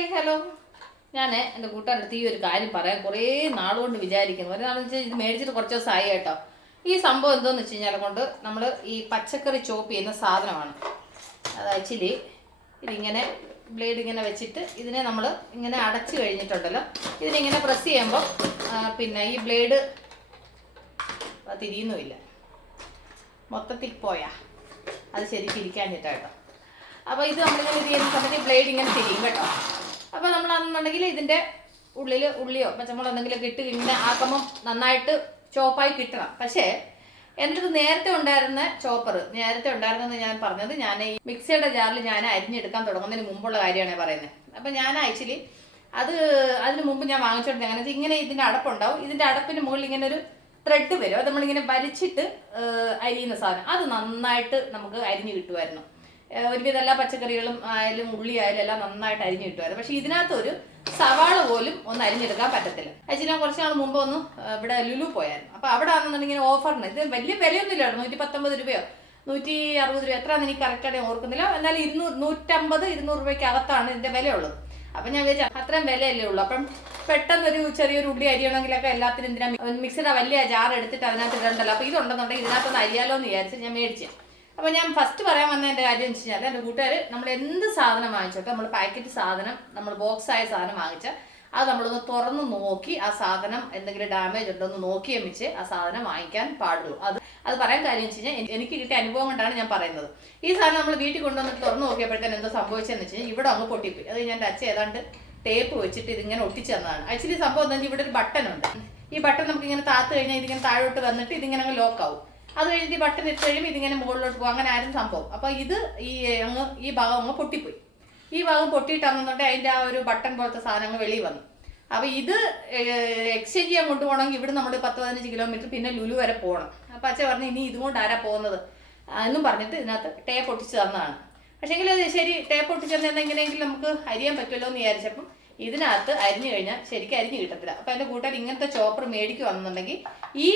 Hi hello. ഞാൻ എൻ്റെ കൂട്ടുകാരുടെ ഈ ഒരു കാര്യം പറയാൻ കുറേ നാളുകൊണ്ട് വിചാരിക്കുന്നു. ഒരാളെന്ന് വെച്ചാൽ ഇത് മേടിച്ചിട്ട് കുറച്ച് ദിവസമായി കേട്ടോ. ഈ സംഭവം എന്തോന്ന് വെച്ച് കഴിഞ്ഞാൽ കൊണ്ട് നമ്മൾ ഈ പച്ചക്കറി ചോപ്പ് ചെയ്യുന്ന സാധനമാണ്. അത് ആക്ച്വലി ഇതിങ്ങനെ ബ്ലേഡ് ഇങ്ങനെ വെച്ചിട്ട് ഇതിനെ നമ്മൾ ഇങ്ങനെ അടച്ചു കഴിഞ്ഞിട്ടുണ്ടല്ലോ, ഇതിനിങ്ങനെ പ്രസ് ചെയ്യുമ്പോൾ പിന്നെ ഈ ബ്ലേഡ് തിരിയുന്നുമില്ല, മൊത്തത്തിൽ പോയാ അത് ശരിക്കും ഇരിക്കാഞ്ഞിട്ടാട്ടോ. അപ്പോൾ ഇത് നമ്മളിങ്ങനെ ഇത് ചെയ്യുന്ന സമയത്ത് ബ്ലേഡ് ഇങ്ങനെ തിരിയും കേട്ടോ. അപ്പോൾ നമ്മളാണെന്നുണ്ടെങ്കിൽ ഇതിൻ്റെ ഉള്ളിൽ ഉള്ളിയോ പച്ചമുളകോ എന്തെങ്കിലുമൊക്കെ ഇട്ട് ഇങ്ങനെ ആക്കുമ്പം നന്നായിട്ട് ചോപ്പായി കിട്ടണം. പക്ഷേ എൻ്റെ അടുത്ത് നേരത്തെ ഉണ്ടായിരുന്നെന്ന് ഞാൻ പറഞ്ഞത്, ഞാൻ ഈ മിക്സിയുടെ ജാറിൽ ഞാൻ അരിഞ്ഞെടുക്കാൻ തുടങ്ങുന്നതിന് മുമ്പുള്ള കാര്യമാണ് പറയുന്നത്. അപ്പം ഞാൻ ആക്ച്വലി അതിന് മുമ്പ് ഞാൻ വാങ്ങിച്ചോണ്ട് അങ്ങനെ ഇങ്ങനെ ഇതിൻ്റെ അടപ്പുണ്ടാവും. ഇതിൻ്റെ അടപ്പിന് മുകളിൽ ഇങ്ങനെ ഒരു ത്രെഡ് വരും. അത് നമ്മളിങ്ങനെ വലിച്ചിട്ട് അരിയുന്ന സാധനം, അത് നന്നായിട്ട് നമുക്ക് അരിഞ്ഞു കിട്ടുമായിരുന്നു. ഒരുവിധ എല്ലാ പച്ചക്കറികളും ആയാലും ഉള്ളി ആയാലും എല്ലാം നന്നായിട്ട് അരിഞ്ഞു കിട്ടുമായിരുന്നു. പക്ഷെ ഇതിനകത്തൊരു സവാള പോലും ഒന്ന് അരിഞ്ഞെടുക്കാൻ പറ്റത്തില്ല. ആക്ച്വലി ഞാൻ കുറച്ച് നാൾ മുമ്പ് ഒന്ന് ഇവിടെ ലുലു പോയായിരുന്നു. അപ്പോൾ അവിടെ ആണെന്നുണ്ടെങ്കിൽ ഓഫറിന് ഇത് വലിയ വിലയൊന്നും ഇല്ലായിരുന്നു. 119 രൂപയോ 160 രൂപ എത്രയാണെന്ന് എനിക്ക് കറക്റ്റായിട്ട് ഓർക്കുന്നില്ല. എന്നാലും 150-200 രൂപയ്ക്ക് അകത്താണ് ഇതിൻ്റെ വിലയുള്ളത്. അപ്പം ഞാൻ വിചാരിച്ചു അത്രയും വിലയല്ലേ ഉള്ളൂ. അപ്പം പെട്ടെന്നൊരു ചെറിയൊരു ഉള്ളി അരിയണമെങ്കിലൊക്കെ എല്ലാത്തിനും എന്തിനാ മിക്സിയുടെ വലിയ ജാർ എടുത്തിട്ട് അതിനകത്ത് ഇടണ്ടല്ലോ. അപ്പോൾ ഇതുണ്ടെന്നുണ്ടെങ്കിൽ ഇതിനകത്തൊന്ന് അരിയാലോ എന്ന് വിചാരിച്ച് ഞാൻ മേടിച്ചു. അപ്പോൾ ഞാൻ ഫസ്റ്റ് പറയാൻ വന്ന എൻ്റെ കാര്യം എന്ന് വെച്ച് കഴിഞ്ഞാൽ, എൻ്റെ കൂട്ടുകാർ നമ്മൾ എന്ത് സാധനം വാങ്ങിച്ചോട്ടെ, നമ്മൾ പാക്കറ്റ് സാധനം, നമ്മൾ ബോക്സായ സാധനം വാങ്ങിച്ചാൽ അത് നമ്മളൊന്ന് തുറന്ന് നോക്കി ആ സാധനം എന്തെങ്കിലും ഡാമേജ് ഉണ്ടോ എന്ന് നോക്കി വെച്ച് ആ സാധനം വാങ്ങിക്കാൻ പാടുള്ളൂ. അത് പറയാൻ കാര്യം വെച്ച് കഴിഞ്ഞാൽ എനിക്ക് കിട്ടിയ അനുഭവം കൊണ്ടാണ് ഞാൻ പറയുന്നത്. ഈ സാധനം നമ്മൾ വീട്ടിൽ കൊണ്ടുവന്നിട്ട് തുറന്ന് നോക്കിയപ്പോഴത്തേന് എന്തോ സംഭവിച്ചതെന്ന് വെച്ച് കഴിഞ്ഞാൽ ഇവിടെ അങ്ങ് പൊട്ടിപ്പോയി. അത് ഞാൻ അച്ഛൻ ഏതാണ്ട് ടേപ്പ് വെച്ചിട്ട് ഇതിങ്ങനെ ഒട്ടിച്ചു തന്നതാണ്. ആക്ച്വലി സംഭവം എന്താ വെച്ചാൽ ഇവിടെ ഒരു ബട്ടൺ ഉണ്ട്. ഈ ബട്ടൺ നമുക്ക് ഇങ്ങനെ താത്ത് കഴിഞ്ഞാൽ ഇതിങ്ങനെ താഴോട്ട് വന്നിട്ട് ഇതിങ്ങനെ അങ്ങ് ലോക്കാവും. അത് കഴിഞ്ഞിട്ട് ഈ ബട്ടൺ ഇട്ട് കഴിയുമ്പോൾ ഇതിങ്ങനെ മുകളിലോട്ട് പോകും. അങ്ങനെ ആരും സംഭവം. അപ്പോൾ ഇത് ഈ ഭാഗം അങ്ങ് പൊട്ടിപ്പോയി. ഈ ഭാഗം പൊട്ടിയിട്ടാണെന്നുണ്ടെങ്കിൽ അതിൻ്റെ ആ ഒരു ബട്ടൺ പോലത്തെ സാധനങ്ങൾ വെളിയിൽ വന്നു. അപ്പോൾ ഇത് എക്സ്ചേഞ്ച് ചെയ്യാൻ കൊണ്ടുപോകണമെങ്കിൽ ഇവിടെ നമ്മൾ 10-15 കിലോമീറ്റർ പിന്നെ ലുലു വരെ പോകണം. അപ്പോൾ അച്ഛൻ പറഞ്ഞു ഇനി ഇതുകൊണ്ട് ആരാ പോകുന്നത് എന്നും പറഞ്ഞിട്ട് ഇതിനകത്ത് ടേപ്പ് ഒട്ടിച്ച് തന്നതാണ്. പക്ഷേങ്കിൽ ശരി, ടേപ്പ് ഒട്ടിച്ച് തന്നെ എങ്ങനെയെങ്കിലും നമുക്ക് അരിയാൻ പറ്റുമല്ലോ എന്ന് വിചാരിച്ചപ്പം ഇതിനകത്ത് അരിഞ്ഞു കഴിഞ്ഞാൽ ശരിക്കും അരിഞ്ഞു കിട്ടത്തില്ല. അപ്പോൾ എൻ്റെ കൂട്ടുകാർ ഇങ്ങനത്തെ ചോപ്പർ മേടിക്കുവാണെന്നുണ്ടെങ്കിൽ ഈ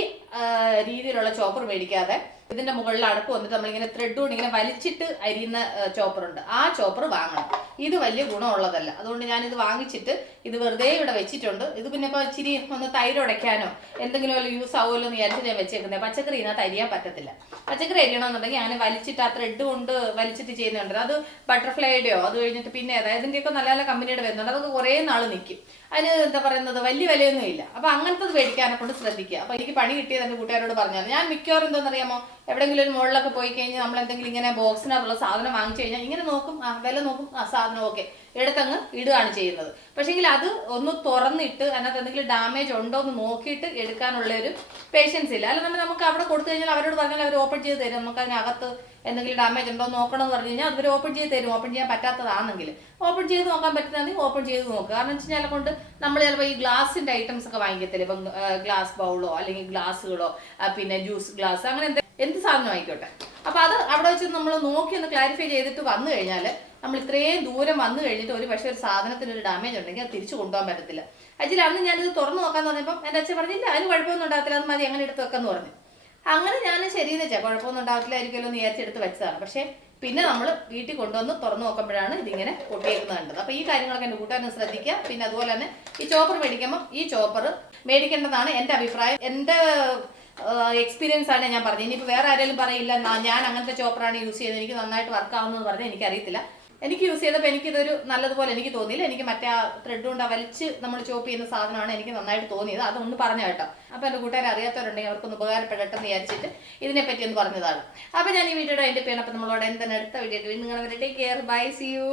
രീതിയിലുള്ള ചോപ്പർ മേടിക്കാതെ ഇതിൻ്റെ മുകളിൽ അടപ്പ് വന്നിട്ട് നമ്മളിങ്ങനെ ത്രെഡ് കൊണ്ട് ഇങ്ങനെ വലിച്ചിട്ട് അരിയുന്ന ചോപ്പറുണ്ട്, ആ ചോപ്പർ വാങ്ങണം. ഇത് വലിയ ഗുണമുള്ളതല്ല. അതുകൊണ്ട് ഞാനിത് വാങ്ങിച്ചിട്ട് ഇത് വെറുതെ ഇവിടെ വെച്ചിട്ടുണ്ട്. ഇത് പിന്നെ ഇപ്പോൾ ഇച്ചിരി ഒന്ന് തൈര് ഉടയ്ക്കാനോ എന്തെങ്കിലും യൂസ് ആവുമല്ലോ എന്ന് വിചാരിച്ച് ഞാൻ വെച്ചേക്കുന്നത്. പച്ചക്കറി ഇതിനകത്ത് അരിയാൻ പറ്റത്തില്ല. പച്ചക്കറി അരിയണമെന്നുണ്ടെങ്കിൽ അങ്ങനെ വലിച്ചിട്ട് ആ ത്രെഡ് കൊണ്ട് വലിച്ചിട്ട് ചെയ്യുന്നുണ്ട്. അത് ബട്ടർഫ്ലൈയുടെയോ അത് കഴിഞ്ഞിട്ട് പിന്നെ ഇതിൻ്റെയൊക്കെ നല്ല നല്ല കമ്പനിയുടെ വരുന്നുണ്ട്. അതൊക്കെ കുറേ നാൾ നിൽക്കും. അതിന് എന്താ പറയുന്നത്, വലിയ വിലയൊന്നും ഇല്ല. അപ്പോൾ അങ്ങനത്തത് മേടിക്കാനെ കൊണ്ട് ശ്രദ്ധിക്കുക. അപ്പോൾ എനിക്ക് പണി കിട്ടിയത് എൻ്റെ കൂട്ടുകാരോട് പറഞ്ഞാൽ, ഞാൻ മിക്കവാറും എന്താണെന്നറിയാമോ, എവിടെയെങ്കിലും ഒരു മുകളിലൊക്കെ പോയി കഴിഞ്ഞാൽ നമ്മൾ എന്തെങ്കിലും ഇങ്ങനെ ബോക്സിനകത്തുള്ള സാധനം വാങ്ങിച്ചു കഴിഞ്ഞാൽ ഇങ്ങനെ നോക്കും, വില നോക്കും, സാധനം ഓക്കെ എടുത്തങ്ങ് ഇടുകയാണ് ചെയ്യുന്നത്. പക്ഷേങ്കിൽ അത് ഒന്ന് തുറന്നിട്ട് അതിനകത്ത് എന്തെങ്കിലും ഡാമേജ് ഉണ്ടോ എന്ന് നോക്കിയിട്ട് എടുക്കാനുള്ള ഒരു പേഷ്യൻസ് ഇല്ല. അല്ല നമുക്ക് അവിടെ കൊടുത്തു കഴിഞ്ഞാൽ അവരോട് പറഞ്ഞാൽ അവർ ഓപ്പൺ ചെയ്ത് തരും. നമുക്ക് അതിനകത്ത് എന്തെങ്കിലും ഡാമേജ് ഉണ്ടോ എന്ന് നോക്കണമെന്ന് പറഞ്ഞു കഴിഞ്ഞാൽ അവർ ഓപ്പൺ ചെയ്ത് തരും. ഓപ്പൺ ചെയ്യാൻ പറ്റാത്തതാണെങ്കിൽ ഓപ്പൺ ചെയ്ത് നോക്കാൻ പറ്റുന്നതാണെങ്കിൽ ഓപ്പൺ ചെയ്ത് നോക്കുക. കാരണം വെച്ച് കഴിഞ്ഞാൽ കൊണ്ട് നമ്മൾ ചിലപ്പോൾ ഈ ഗ്ലാസിൻ്റെ ഐറ്റംസ് ഒക്കെ വാങ്ങിക്കത്തില്ല. ഇപ്പം ഗ്ലാസ് ബൗളോ അല്ലെങ്കിൽ ഗ്ലാസ്സുകളോ പിന്നെ ജ്യൂസ് ഗ്ലാസ് അങ്ങനെ എന്ത് സാധനം ആയിക്കോട്ടെ. അപ്പോൾ അത് അവിടെ വെച്ച് നമ്മൾ നോക്കി ഒന്ന് ക്ലാരിഫൈ ചെയ്തിട്ട് വന്നു കഴിഞ്ഞാൽ നമ്മൾ ഇത്രയും ദൂരം വന്നു കഴിഞ്ഞിട്ട് ഒരു പക്ഷേ ഒരു സാധനത്തിന് ഒരു ഡാമേജ് ഉണ്ടെങ്കിൽ അത് തിരിച്ചു കൊണ്ടുപോകാൻ പറ്റത്തില്ല. ആക്ച്വലി അന്ന് ഞാനിത് തുറന്നു നോക്കാന്ന് പറഞ്ഞപ്പം എൻ്റെ അച്ഛൻ പറഞ്ഞില്ല അതിന് കുഴപ്പമൊന്നും ഉണ്ടാകത്തില്ല, അത് മതി, അങ്ങനെ എടുത്ത് വെക്കാന്ന് പറഞ്ഞു. അങ്ങനെ ഞാൻ ശരിയെന്ന് വെച്ചാൽ കുഴപ്പമൊന്നും ഉണ്ടാകത്തില്ലായിരിക്കുമല്ലോ എന്ന് വിചാരിച്ചെടുത്ത് വെച്ചതാണ്. പക്ഷേ പിന്നെ നമ്മൾ വീട്ടിൽ കൊണ്ടുവന്ന് തുറന്നു നോക്കുമ്പോഴാണ് ഇതിങ്ങനെ പൊട്ടിയേക്കുന്നത് കണ്ടത്. അപ്പോൾ ഈ കാര്യങ്ങളൊക്കെ എൻ്റെ കൂട്ടുകാരനെ ശ്രദ്ധിക്കുക. പിന്നെ അതുപോലെ തന്നെ ഈ ചോപ്പർ മേടിക്കുമ്പോൾ ഈ ചോപ്പർ മേടിക്കേണ്ടതാണ് എൻ്റെ അഭിപ്രായം. എൻ്റെ എക്സ്പീരിയൻസ് ആണ് ഞാൻ പറഞ്ഞത്. ഇനിയിപ്പോൾ വേറെ ആരെങ്കിലും പറയില്ല ഞാൻ അങ്ങനത്തെ ചോപ്പറാണ് യൂസ് ചെയ്തത്, എനിക്ക് നന്നായിട്ട് വർക്ക് ആവുന്നതെന്ന് പറഞ്ഞാൽ എനിക്കറിയത്തില്ല. എനിക്ക് യൂസ് ചെയ്തപ്പോൾ എനിക്കിതൊരു നല്ലതുപോലെ എനിക്ക് തോന്നിയില്ല. എനിക്ക് മറ്റേ ആ ത്രെഡ് കൊണ്ട് വലിച്ച് നമ്മൾ ചോപ്പ് ചെയ്യുന്ന സാധനമാണ് എനിക്ക് നന്നായിട്ട് തോന്നിയത്. അതൊന്ന് പറഞ്ഞു കേട്ടോ. അപ്പോൾ എൻ്റെ കൂട്ടുകാരെ അറിയാത്തവരുണ്ടെങ്കിൽ അവർക്കൊന്ന് ഉപകാരപ്പെടട്ടെ എന്ന് വിചാരിച്ചിട്ട് ഇതിനെപ്പറ്റി ഒന്ന് പറഞ്ഞതാണ്. അപ്പോൾ ഞാൻ ഈ വീഡിയോയുടെ എൻ്റെ പേര്. അപ്പോൾ നമ്മളോട് എന്താണ് അടുത്ത വീഡിയോ നിങ്ങൾ take care, bye, see U.